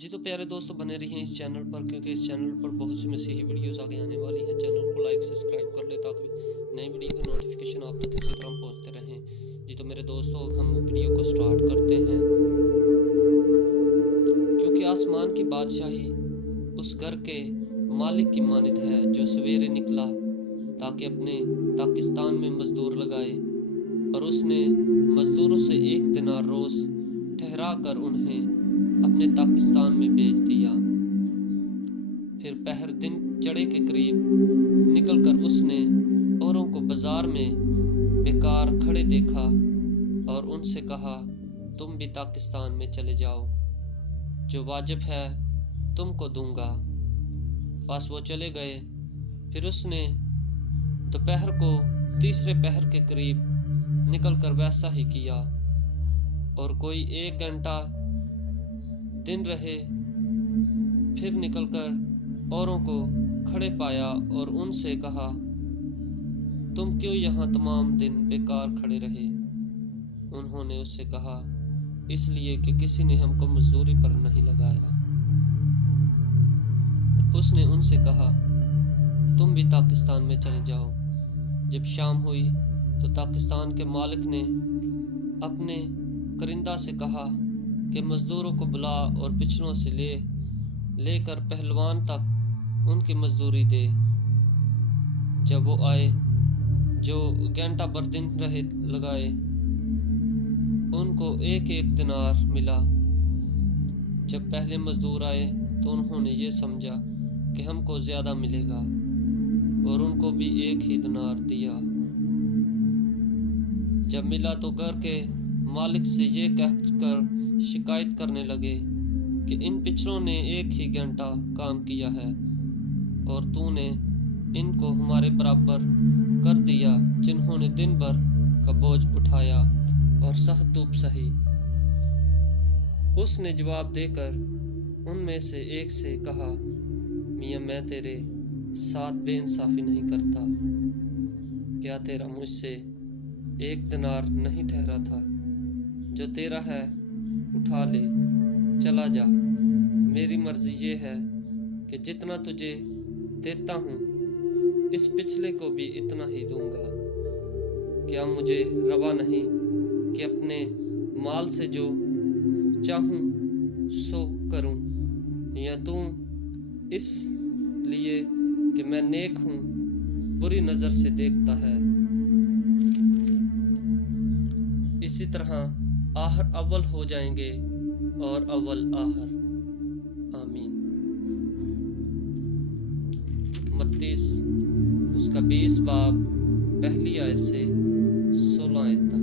जी तो प्यारे दोस्तों बने रहिए इस चैनल पर, क्योंकि इस चैनल पर बहुत सी मसीही वीडियोस आगे आने वाली हैं। चैनल को लाइक सब्सक्राइब कर ले ताकि नई वीडियो की नोटिफिकेशन आप तक इसी तरह पहुंचते रहें। जी तो मेरे दोस्तों हम वीडियो को स्टार्ट करते हैं। क्योंकि आसमान की बादशाही उस घर के मालिक की मानित है जो सवेरे निकला ताकि अपने ताकिस्तान में मजदूर लगाए, और उसने मजदूरों से 1 दिनार रोज ठहरा कर उन्हें अपने ताकिस्तान में भेज दिया। फिर पहर दिन चढ़े के करीब निकलकर उसने औरों को बाजार में बेकार खड़े देखा और उनसे कहा, तुम भी ताकिस्तान में चले जाओ, जो वाजिब है तुमको दूंगा। बस वो चले गए। फिर उसने दोपहर को तीसरे पहर के करीब निकलकर वैसा ही किया, और कोई 1 घंटा दिन रहे। फिर निकलकर औरों को खड़े पाया और उनसे कहा, तुम क्यों यहाँ तमाम दिन बेकार खड़े रहे? उन्होंने उससे कहा, इसलिए कि किसी ने हमको मजदूरी पर नहीं लगाया। उसने उनसे कहा, तुम भी ताकिस्तान में चले जाओ। जब शाम हुई तो ताकिस्तान के मालिक ने अपने करिंदा से कहा कि मजदूरों को बुला और पिछड़ों से लेकर पहलवान तक उनकी मजदूरी दे। जब वो आए जो घंटा भर दिन रहे लगाए, उनको 1-1 दिनार मिला। जब पहले मजदूर आए तो उन्होंने ये समझा कि हमको ज़्यादा मिलेगा, और उनको भी 1 ही दिनार दिया। जब मिला तो घर के मालिक से ये कहकर शिकायत करने लगे कि इन पिछड़ों ने 1 ही घंटा काम किया है, और तूने इनको हमारे बराबर कर दिया, जिन्होंने दिन भर का बोझ उठाया और सख्त धूप सही। उसने जवाब देकर उनमें से एक से कहा, मियाँ मैं तेरे साथ बेइंसाफी नहीं करता। क्या तेरा मुझसे 1 दिनार नहीं ठहरा था? जो तेरा है उठा ले, चला जा। मेरी मर्जी ये है कि जितना तुझे देता हूँ इस पिछले को भी इतना ही दूंगा। क्या मुझे रवा नहीं कि अपने माल से जो चाहूँ सो करूँ, या तू इस लिए कि मैं नेक हूँ बुरी नज़र से देखता है? इसी तरह आहर अव्वल हो जाएंगे और अव्वल आहर। आमीन। मत्ती उसका 20 बाब पहली आयत से 16 आयत तक।